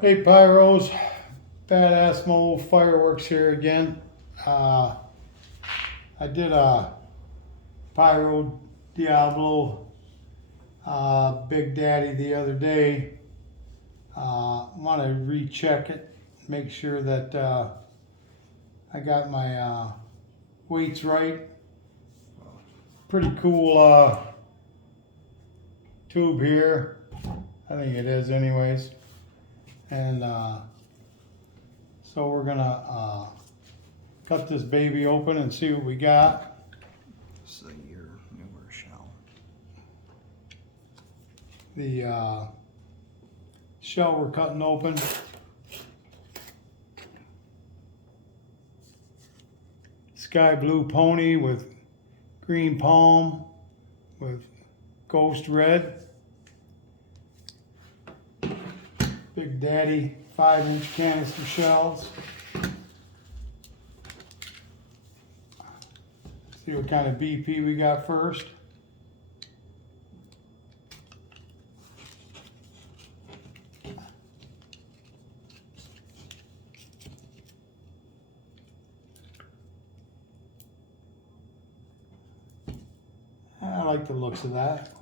Hey Pyros, badass mobile fireworks here again. I did a Pyro Diablo Big Daddy the other day. Want to recheck it, make sure that I got my weights right. Pretty cool tube here. I think it is anyways. And so we're gonna cut this baby open and see what we got. This is a year newer shell. The shell we're cutting open. Sky blue pony with green palm with ghost red. Big Daddy 5-inch canister shells. See what kind of BP we got first. I like the looks of that.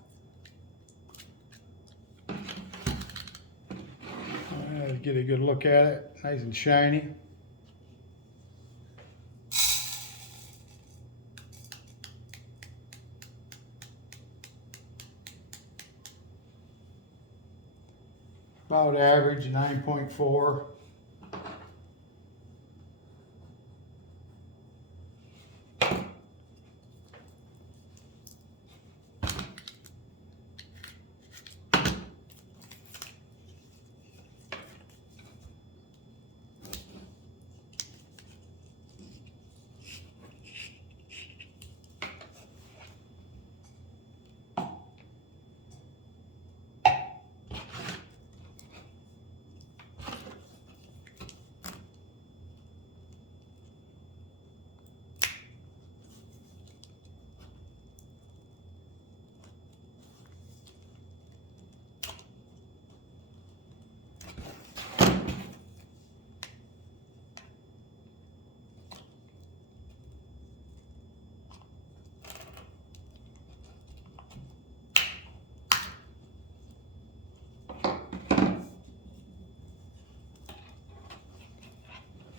Get a good look at it, nice and shiny. About average 9.4.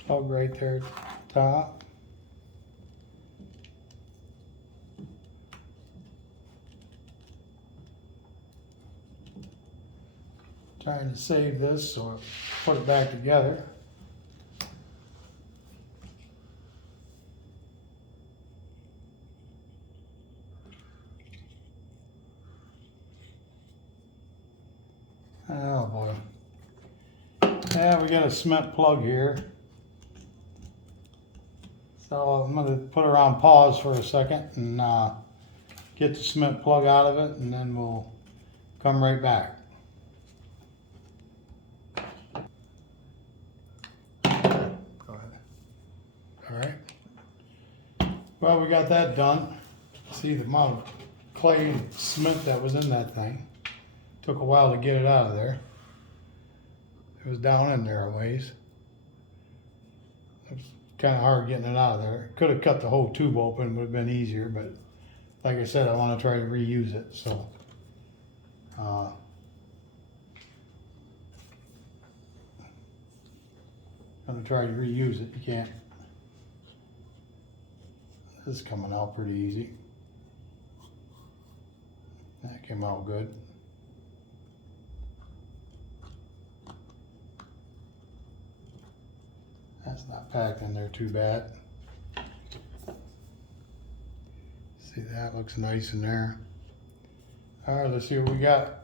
Plug right there at the top. Trying to save this, so I put it back together. Oh boy. Yeah, we got a cement plug here. So I'm going to put her on pause for a second and get the cement plug out of it, and then we'll come right back. Go ahead. All right. Well, we got that done. See the amount of clay and cement that was in that thing. Took a while to get it out of there. It was down in there a ways. It was kind of hard getting it out of there. Could have cut the whole tube open, would have been easier, but like I said, I want to try to reuse it, so I'm going to try to reuse it. You can't. This is coming out pretty easy. That came out good. That's not packed in there too bad. See, that looks nice in there. All right, let's see what we got.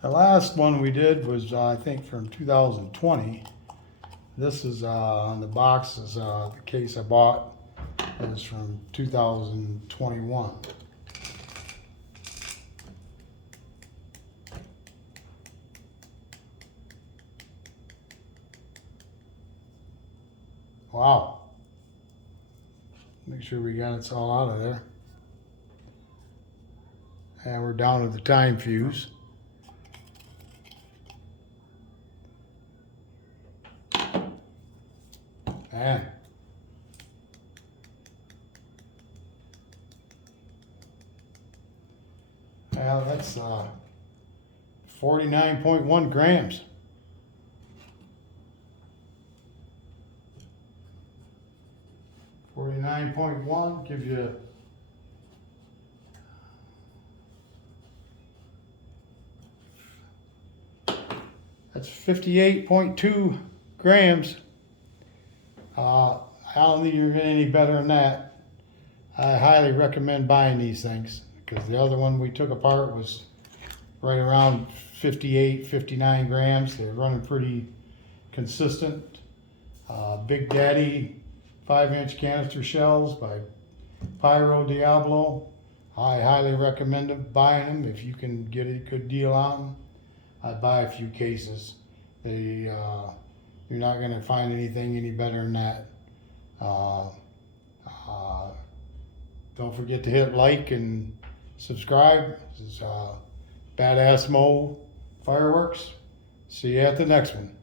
The last one we did was, I think, from 2020. This is on the box is the case I bought is from 2021. Wow. Make sure we got it all out of there. And we're down to the time fuse. Man. Well, that's 49.1 grams. .1 gives you that's 58.2 grams. I don't think you're getting any better than that. I highly recommend buying these things because the other one we took apart was right around 58, 59 grams. They're running pretty consistent. Big Daddy 5-inch canister shells by Pyro Diablo. I highly recommend buying them if you can get a good deal on them. I'd buy a few cases. You're not going to find anything any better than that. Don't forget to hit like and subscribe. This is Badass Mo Fireworks. See you at the next one.